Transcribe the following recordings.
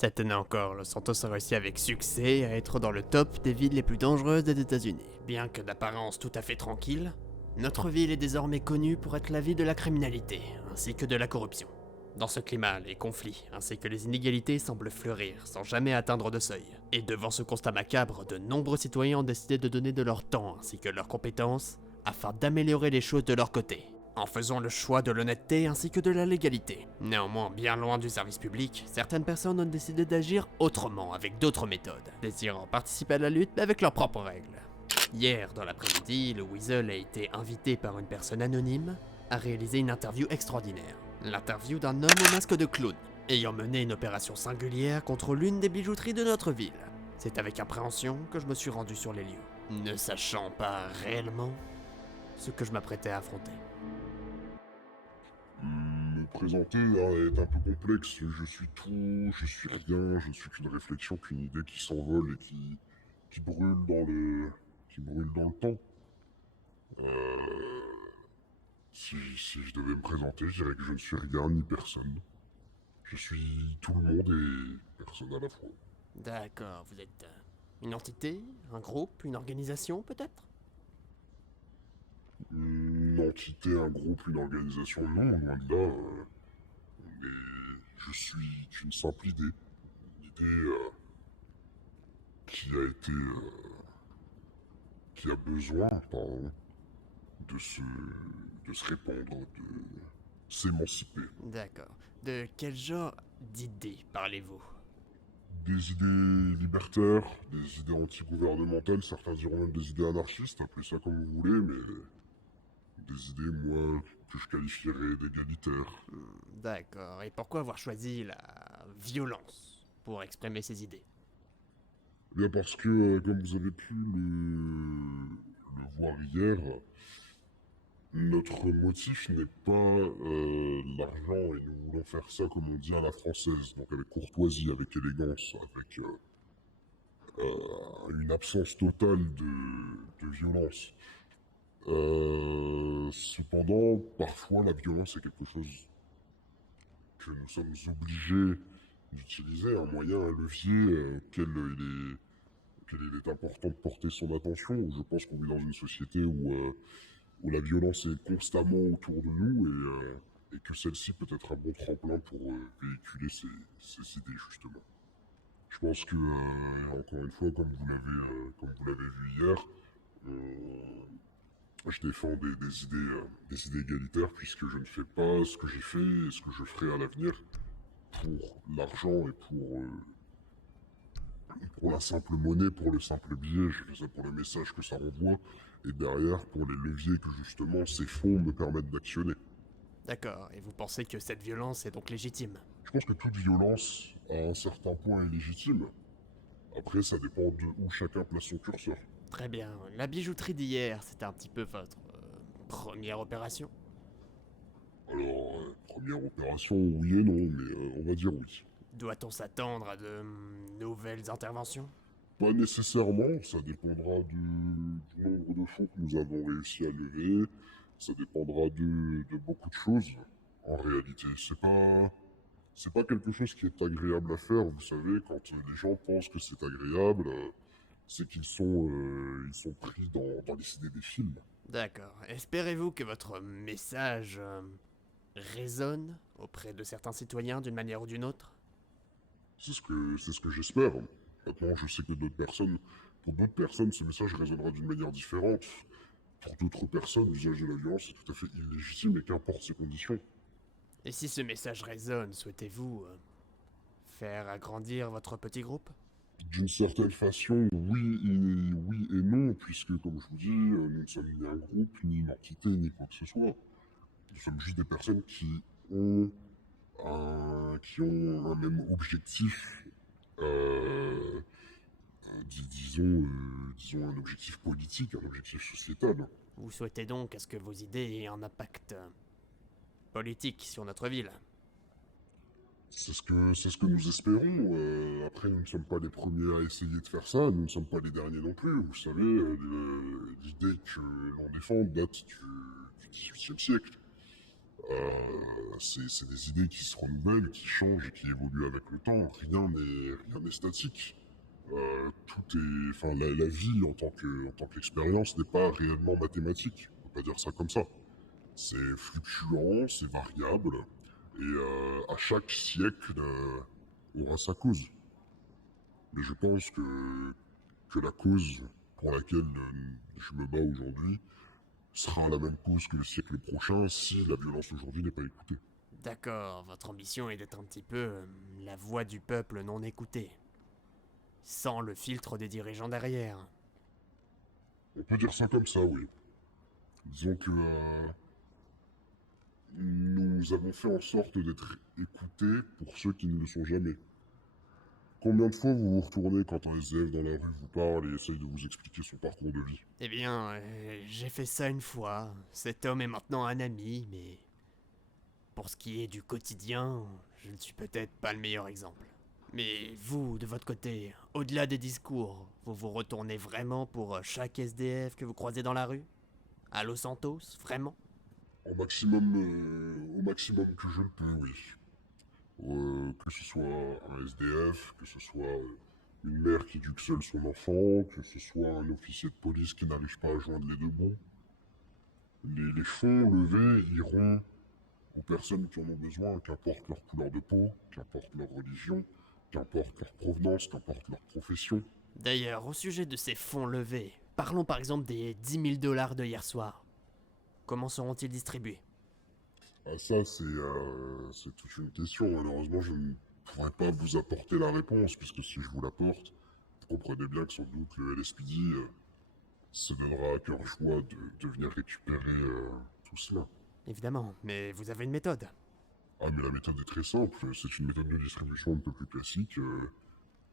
Cette année encore, Los Santos a réussi avec succès à être dans le top des villes les plus dangereuses des États-Unis. Bien que d'apparence tout à fait tranquille, notre ville est désormais connue pour être la ville de la criminalité, ainsi que de la corruption. Dans ce climat, les conflits ainsi que les inégalités semblent fleurir sans jamais atteindre de seuil. Et devant ce constat macabre, de nombreux citoyens ont décidé de donner de leur temps ainsi que leurs compétences afin d'améliorer les choses de leur côté, en faisant le choix de l'honnêteté ainsi que de la légalité. Néanmoins, bien loin du service public, certaines personnes ont décidé d'agir autrement avec d'autres méthodes, désirant participer à la lutte mais avec leurs propres règles. Hier, dans l'après-midi, le Weasel a été invité par une personne anonyme à réaliser une interview extraordinaire. L'interview d'un homme au masque de clown, ayant mené une opération singulière contre l'une des bijouteries de notre ville. C'est avec appréhension que je me suis rendu sur les lieux, ne sachant pas réellement ce que je m'apprêtais à affronter. Me présenter là, est un peu complexe. Je suis tout, je suis rien, je ne suis qu'une réflexion, qu'une idée qui s'envole et qui brûle qui brûle dans le temps. Si je devais me présenter, je dirais que je ne suis rien ni personne. Je suis tout le monde et personne à la fois. D'accord, vous êtes une entité, un groupe, une organisation peut-être? Une entité, un groupe, une organisation, non, loin de là. Mais je suis qu'une simple idée. Une idée qui a été qui a besoin, pardon, de se, de se répandre, de s'émanciper. D'accord. De quel genre d'idées parlez-vous? Des idées libertaires, des idées anti-gouvernementales, certains diront même des idées anarchistes, appelez ça comme vous voulez, mais des idées, moi, que je qualifierais d'égalitaires. D'accord. Et pourquoi avoir choisi la violence pour exprimer ces idées? Eh bien parce que, comme vous avez pu le voir hier, notre motif n'est pas l'argent et nous voulons faire ça comme on dit à la française, donc avec courtoisie, avec élégance, avec une absence totale de violence. Cependant, parfois la violence est quelque chose que nous sommes obligés d'utiliser, un moyen, un levier auquel il est important de porter son attention. Je pense qu'on vit dans une société où la violence est constamment autour de nous et que celle-ci peut être un bon tremplin pour véhiculer ces idées, justement. Je pense que, encore une fois, comme vous l'avez vu hier, je défends des idées égalitaires puisque je ne fais pas ce que j'ai fait et ce que je ferai à l'avenir pour l'argent et pour la simple monnaie, pour le simple billet. Je fais ça pour le message que ça renvoie et derrière pour les leviers que justement ces fonds me permettent d'actionner. D'accord. Et vous pensez que cette violence est donc légitime? Je pense que toute violence, à un certain point, est légitime. Après, ça dépend de où chacun place son curseur. Très bien. La bijouterie d'hier, c'était un petit peu votre première opération? Alors, première opération, oui et non, mais on va dire oui. Doit-on s'attendre à de nouvelles interventions? Pas nécessairement, ça dépendra du nombre de fonds que nous avons réussi à lever, ça dépendra de beaucoup de choses. En réalité, c'est pas quelque chose qui est agréable à faire, vous savez, quand les gens pensent que c'est agréable, c'est ils sont pris dans les idées des films. D'accord. Espérez-vous que votre message résonne auprès de certains citoyens d'une manière ou d'une autre? C'est ce que j'espère. Maintenant, je sais que pour d'autres personnes, ce message résonnera d'une manière différente. Pour d'autres personnes, l'usage de la violence est tout à fait illégitime et qu'importe ses conditions. Et si ce message résonne, souhaitez-vous faire agrandir votre petit groupe? D'une certaine façon, oui et non, puisque, comme je vous dis, nous ne sommes ni un groupe, ni une entité, ni quoi que ce soit. Nous sommes juste des personnes ont qui ont un même objectif, euh, disons un objectif politique, un objectif sociétal. Vous souhaitez donc à ce que vos idées aient un impact politique sur notre ville? C'est ce que nous espérons. Après, nous ne sommes pas les premiers à essayer de faire ça, nous ne sommes pas les derniers non plus. Vous savez, l'idée que l'on défend date du XVIIIe siècle. C'est des idées qui se renouvellent, qui changent et qui évoluent avec le temps. Rien n'est statique. Enfin, la vie en tant qu'expérience n'est pas réellement mathématique. On peut pas dire ça comme ça. C'est fluctuant, c'est variable, et à chaque siècle aura sa cause. Mais je pense que la cause pour laquelle je me bats aujourd'hui sera la même cause que le siècle prochain si la violence aujourd'hui n'est pas écoutée. D'accord, votre ambition est d'être un petit peu la voix du peuple non écoutée. Sans le filtre des dirigeants derrière. On peut dire ça comme ça, oui. Disons que nous avons fait en sorte d'être écoutés pour ceux qui ne le sont jamais. Combien de fois vous vous retournez quand un SDF dans la rue vous parle et essaye de vous expliquer son parcours de vie? Eh bien, j'ai fait ça une fois. Cet homme est maintenant un ami, mais pour ce qui est du quotidien, je ne suis peut-être pas le meilleur exemple. Mais vous, de votre côté, au-delà des discours, vous vous retournez vraiment pour chaque SDF que vous croisez dans la rue? À Los Santos, vraiment? Au maximum que je le peux, oui. Que ce soit un SDF, que ce soit une mère qui éduque seule son enfant, que ce soit un officier de police qui n'arrive pas à joindre les deux bouts. Les fonds levés iront aux personnes qui en ont besoin, qu'importe leur couleur de peau, qu'importe leur religion, qu'importe leur provenance, qu'importe leur profession. D'ailleurs, au sujet de ces fonds levés, parlons par exemple des 10 000 $ de hier soir. Comment seront-ils distribués? Ah, ça, c'est toute une question. Malheureusement, je ne pourrais pas vous apporter la réponse, puisque si je vous l'apporte, vous comprenez bien que sans doute le LSPD se donnera à cœur joie de venir récupérer tout cela. Évidemment, mais vous avez une méthode. Ah, mais la méthode est très simple. C'est une méthode de distribution un peu plus classique.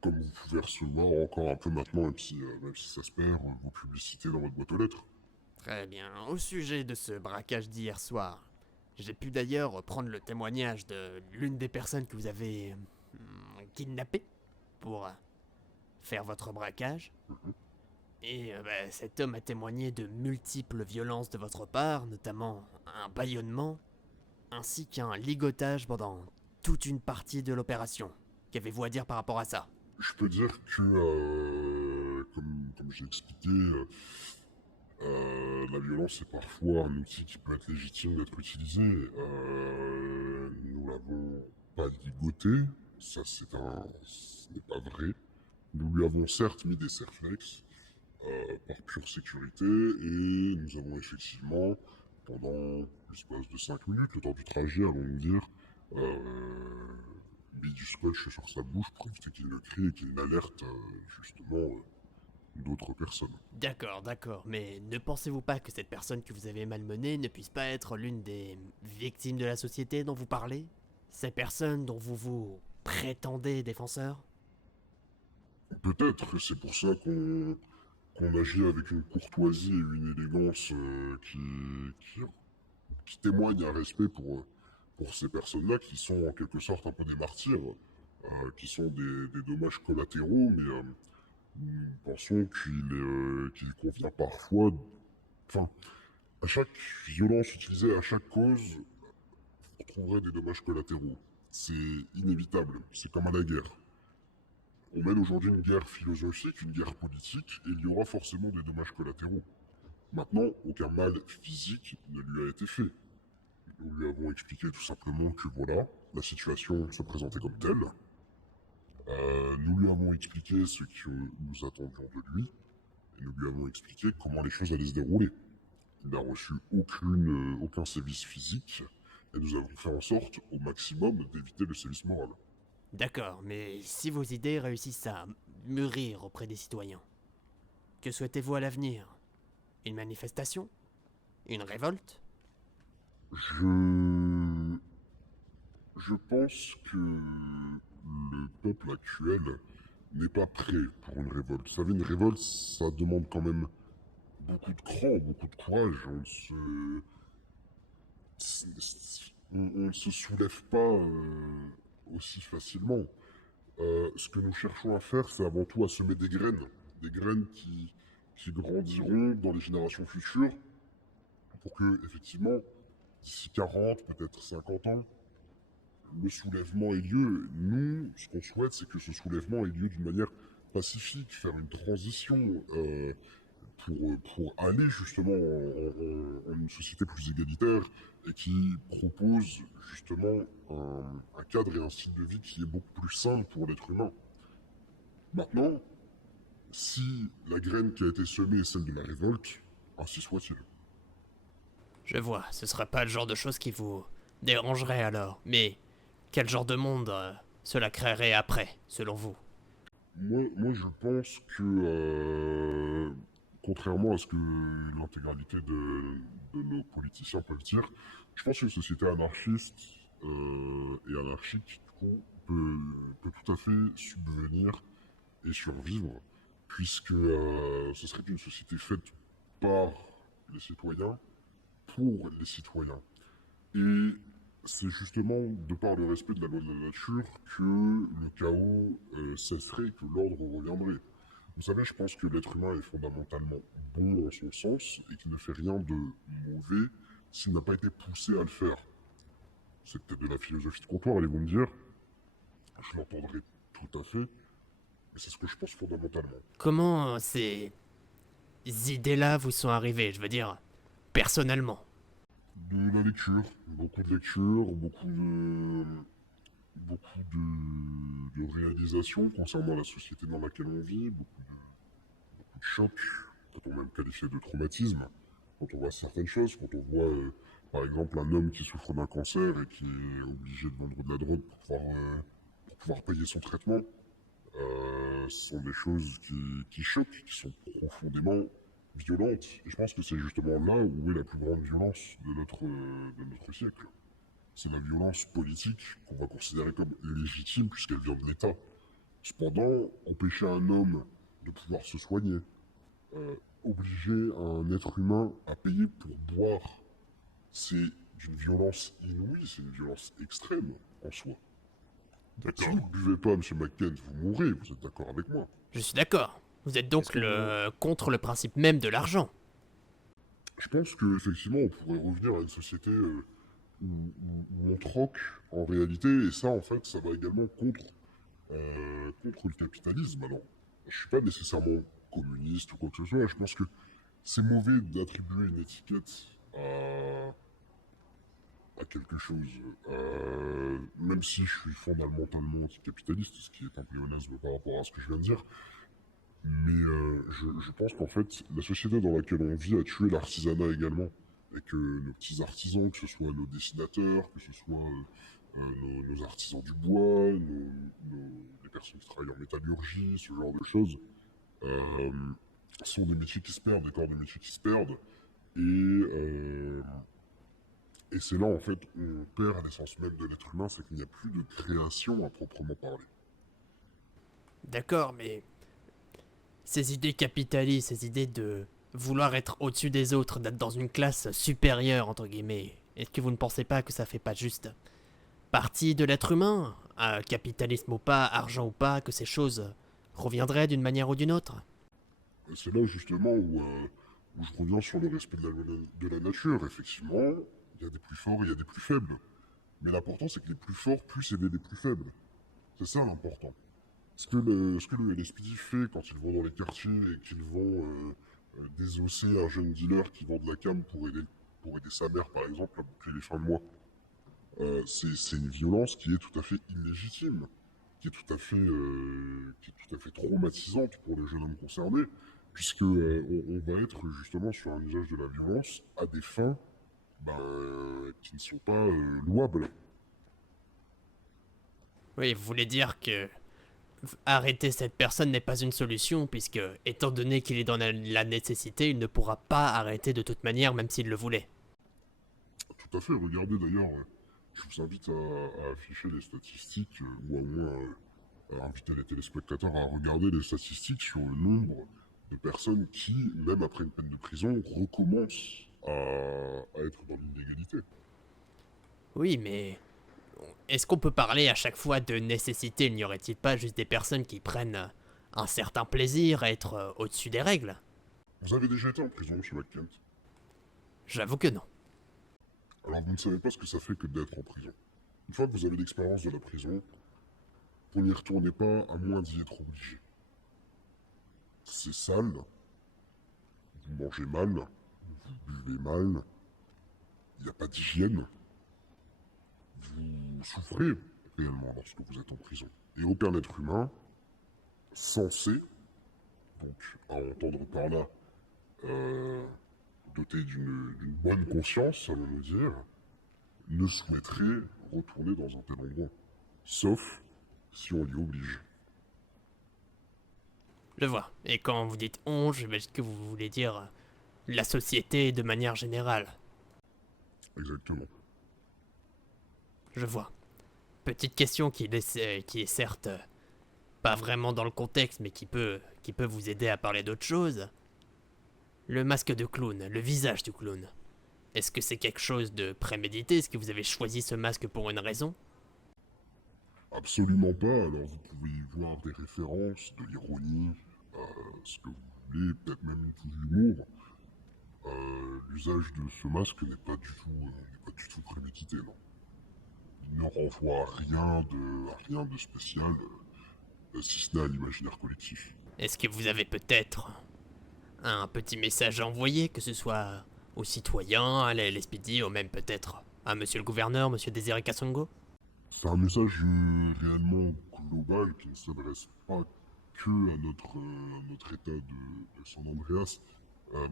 Comme vous pouvez recevoir encore un peu maintenant, même si ça se perd, vos publicités dans votre boîte aux lettres. Très bien. Au sujet de ce braquage d'hier soir, j'ai pu d'ailleurs prendre le témoignage de l'une des personnes que vous avez kidnappées pour faire votre braquage. Et cet homme a témoigné de multiples violences de votre part, notamment un bâillonnement, ainsi qu'un ligotage pendant toute une partie de l'opération. Qu'avez-vous à dire par rapport à ça? Je peux dire que, comme j'ai expliqué, la violence est parfois un outil qui peut être légitime d'être utilisé. Nous l'avons pas ligoté, ce n'est pas vrai. Nous lui avons certes mis des serflex par pure sécurité et nous avons effectivement, pendant l'espace de 5 minutes, le temps du trajet, allons-nous dire, mis du scotch sur sa bouche pour éviter qu'il ne crie et qu'il n'alerte justement d'autres personnes. D'accord, d'accord, mais ne pensez-vous pas que cette personne que vous avez malmenée ne puisse pas être l'une des victimes de la société dont vous parlez? Ces personnes dont vous vous prétendez défenseur? Peut-être, c'est pour ça qu'on agit avec une courtoisie et une élégance qui témoignent un respect pour ces personnes-là qui sont en quelque sorte un peu des martyrs, qui sont des dommages collatéraux, mais nous pensons qu'il convient parfois, enfin, à chaque violence utilisée, à chaque cause, vous retrouverez des dommages collatéraux. C'est inévitable, c'est comme à la guerre. On mène aujourd'hui une guerre philosophique, une guerre politique, et il y aura forcément des dommages collatéraux. Maintenant, aucun mal physique ne lui a été fait. Nous lui avons expliqué tout simplement que voilà, la situation se présentait comme telle. Nous lui avons expliqué ce que nous attendions de lui, et nous lui avons expliqué comment les choses allaient se dérouler. Il n'a reçu aucun sévice physique, et nous avons fait en sorte, au maximum, d'éviter le sévice moral. D'accord, mais si vos idées réussissent à mûrir auprès des citoyens, que souhaitez-vous à l'avenir? Une manifestation? Une révolte? Je... Je pense que le peuple actuel n'est pas prêt pour une révolte. Vous savez, une révolte, ça demande quand même beaucoup de cran, beaucoup de courage. On ne se soulève pas aussi facilement. Ce que nous cherchons à faire, c'est avant tout à semer des graines qui grandiront dans les générations futures, pour que, effectivement, d'ici 40, peut-être 50 ans, le soulèvement ait lieu. Nous, ce qu'on souhaite, c'est que ce soulèvement ait lieu d'une manière pacifique, faire une transition pour aller justement en une société plus égalitaire et qui propose justement un cadre et un style de vie qui est beaucoup plus sain pour l'être humain. Maintenant, si la graine qui a été semée est celle de la révolte, ainsi soit-il. Je vois, ce serait pas le genre de choses qui vous dérangerait alors. Mais quel genre de monde cela créerait après, selon vous? Moi, je pense que, contrairement à ce que l'intégralité de nos politiciens peuvent dire, je pense qu'une société anarchiste et anarchique, du coup, peut tout à fait subvenir et survivre, puisque ce serait une société faite par les citoyens, pour les citoyens. Et c'est justement de par le respect de la loi de la nature que le chaos cesserait, que l'ordre reviendrait. Vous savez, je pense que l'être humain est fondamentalement bon en son sens et qu'il ne fait rien de mauvais s'il n'a pas été poussé à le faire. C'est peut-être de la philosophie de comptoir, allez-vous me dire. Je l'entendrai tout à fait, mais c'est ce que je pense fondamentalement. Comment ces idées-là vous sont arrivées, je veux dire, personnellement? De la lecture, beaucoup de lecture, beaucoup de réalisations concernant la société dans laquelle on vit, beaucoup de chocs, peut-on même qualifier de traumatisme, quand on voit certaines choses, quand on voit par exemple un homme qui souffre d'un cancer et qui est obligé de vendre de la drogue pour pouvoir payer son traitement. Ce sont des choses qui choquent, qui sont profondément violentes. Et je pense que c'est justement là où est la plus grande violence de notre siècle. C'est la violence politique qu'on va considérer comme légitime puisqu'elle vient de l'État. Cependant, empêcher un homme de pouvoir se soigner, obliger un être humain à payer pour boire, c'est d'une violence inouïe, c'est une violence extrême en soi. Si vous ne buvez pas, monsieur McKen, vous mourrez, vous êtes d'accord avec moi? Je suis d'accord. Vous êtes donc Est-ce que contre le principe même de l'argent. Je pense qu'effectivement, on pourrait revenir à une société où on troque en réalité, et ça, en fait, ça va également contre le capitalisme. Alors, je suis pas nécessairement communiste ou quoi que ce soit, je pense que c'est mauvais d'attribuer une étiquette à quelque chose, même si je suis fondamentalement anticapitaliste, ce qui est un pléonasme par rapport à ce que je viens de dire. Mais je pense qu'en fait, la société dans laquelle on vit a tué l'artisanat également. Et que nos petits artisans, que ce soit nos dessinateurs, que ce soit nos artisans du bois, les personnes qui travaillent en métallurgie, ce genre de choses, euh, sont des métiers qui se perdent, des corps de métiers qui se perdent. Et, et c'est là, en fait, où on perd l'essence même de l'être humain, c'est qu'il n'y a plus de création à proprement parler. D'accord, mais ces idées capitalistes, ces idées de vouloir être au-dessus des autres, d'être dans une classe supérieure, entre guillemets, est-ce que vous ne pensez pas que ça fait pas juste partie de l'être humain, capitalisme ou pas, argent ou pas, que ces choses reviendraient d'une manière ou d'une autre? Et c'est là justement où je reviens sur le respect de la nature. Effectivement, il y a des plus forts et il y a des plus faibles. Mais l'important, c'est que les plus forts puissent aider les plus faibles. C'est ça l'important. Ce que le LSPD fait quand ils vont dans les quartiers et qu'ils vont désosser un jeune dealer qui vend de la cam pour aider sa mère, par exemple, à boucler les fins de mois, c'est une violence qui est tout à fait illégitime, qui est tout à fait traumatisante pour le jeune homme concerné, puisque on va être justement sur un usage de la violence à des fins qui ne sont pas louables. Oui, vous voulez dire que arrêter cette personne n'est pas une solution, puisque, étant donné qu'il est dans la nécessité, il ne pourra pas arrêter de toute manière, même s'il le voulait. Tout à fait, regardez d'ailleurs, je vous invite à afficher les statistiques, ou à moins à inviter les téléspectateurs à regarder les statistiques sur le nombre de personnes qui, même après une peine de prison, recommencent à être dans l'illégalité. Oui, mais est-ce qu'on peut parler à chaque fois de nécessité? N'y aurait-il pas juste des personnes qui prennent un certain plaisir à être au-dessus des règles? Vous avez déjà été en prison, monsieur McKent? J'avoue que non. Alors vous ne savez pas ce que ça fait que d'être en prison. Une fois que vous avez l'expérience de la prison, vous n'y retournez pas à moins d'y être obligé. C'est sale, vous mangez mal, vous buvez mal, il n'y a pas d'hygiène, vous souffrez réellement lorsque vous êtes en prison. Et aucun être humain censé, donc à entendre par là, doté d'une bonne conscience, allons-nous dire, ne souhaiterait retourner dans un tel endroit. Sauf si on l'y oblige. Je vois. Et quand vous dites on, j'imagine que vous voulez dire la société de manière générale. Exactement. Je vois. Petite question qui est certes pas vraiment dans le contexte, mais qui peut vous aider à parler d'autre chose. Le masque de clown, le visage du clown. Est-ce que c'est quelque chose de prémédité? Est-ce que vous avez choisi ce masque pour une raison? Absolument pas, alors vous pouvez y voir des références, de l'ironie, ce que vous voulez, peut-être même tout l'humour. L'usage de ce masque n'est pas du tout prémédité, non. Il ne renvoie à rien de spécial, si ce n'est à l'imaginaire collectif. Est-ce que vous avez peut-être un petit message à envoyer, que ce soit aux citoyens, à l'SPD, ou même peut-être à monsieur le gouverneur, monsieur Désiré Kassongo? C'est un message réellement global qui ne s'adresse pas que à notre état de San Andreas. Euh,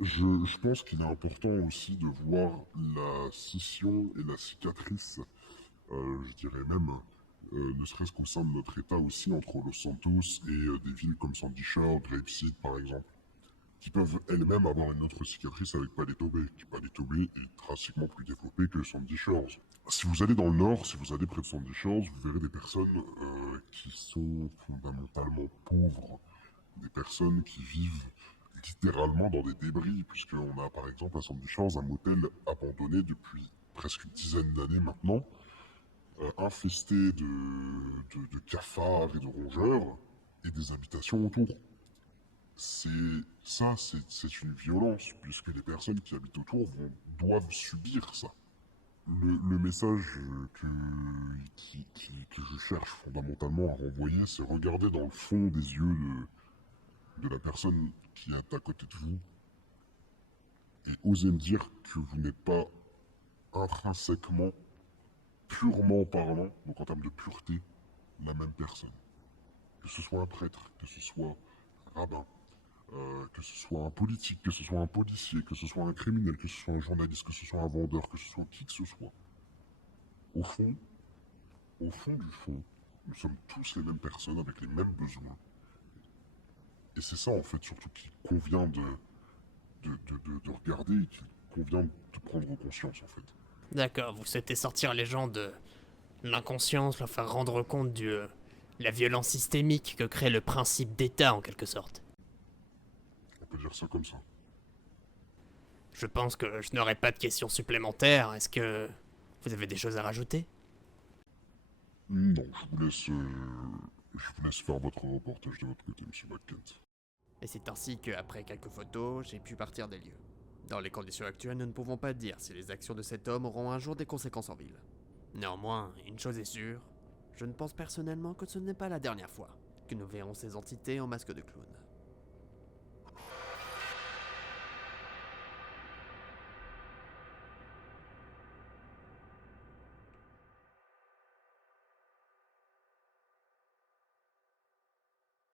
je pense qu'il est important aussi de voir la scission et la cicatrice, je dirais même, ne serait-ce qu'au sein de notre état aussi, entre Los Santos et des villes comme Sandy Shore, Grapeseed par exemple, qui peuvent elles-mêmes avoir une autre cicatrice avec Paleto Bay, qui Paleto Bay est drastiquement plus développé que Sandy Shores. Si vous allez dans le nord, si vous allez près de Sandy Shores, vous verrez des personnes qui sont fondamentalement pauvres, des personnes qui vivent littéralement dans des débris, puisqu'on a par exemple à Sandy Shores un motel abandonné depuis presque une dizaine d'années maintenant, infesté de cafards et de rongeurs, et des habitations autour. C'est une violence, puisque les personnes qui habitent autour doivent subir ça. Le message que je cherche fondamentalement à renvoyer, c'est regarder dans le fond des yeux de la personne qui est à côté de vous et oser me dire que vous n'êtes pas intrinsèquement, purement parlant, donc en termes de pureté, la même personne. Que ce soit un prêtre, que ce soit un rabbin, que ce soit un politique, que ce soit un policier, que ce soit un criminel, que ce soit un journaliste, que ce soit un vendeur, que ce soit qui que ce soit. Au fond, au fond du fond, nous sommes tous les mêmes personnes avec les mêmes besoins. Et c'est ça en fait surtout qui convient de regarder et qui convient de prendre conscience en fait. D'accord, vous souhaitez sortir les gens de l'inconscience, leur faire rendre compte de la violence systémique que crée le principe d'État en quelque sorte. On peut dire ça comme ça. Je pense que je n'aurai pas de questions supplémentaires. Est-ce que vous avez des choses à rajouter? Non, je vous laisse faire votre reportage de votre côté, monsieur McKent. Et c'est ainsi qu'après quelques photos, j'ai pu partir des lieux. Dans les conditions actuelles, nous ne pouvons pas dire si les actions de cet homme auront un jour des conséquences en ville. Néanmoins, une chose est sûre, je ne pense personnellement que ce n'est pas la dernière fois que nous verrons ces entités en masque de clown.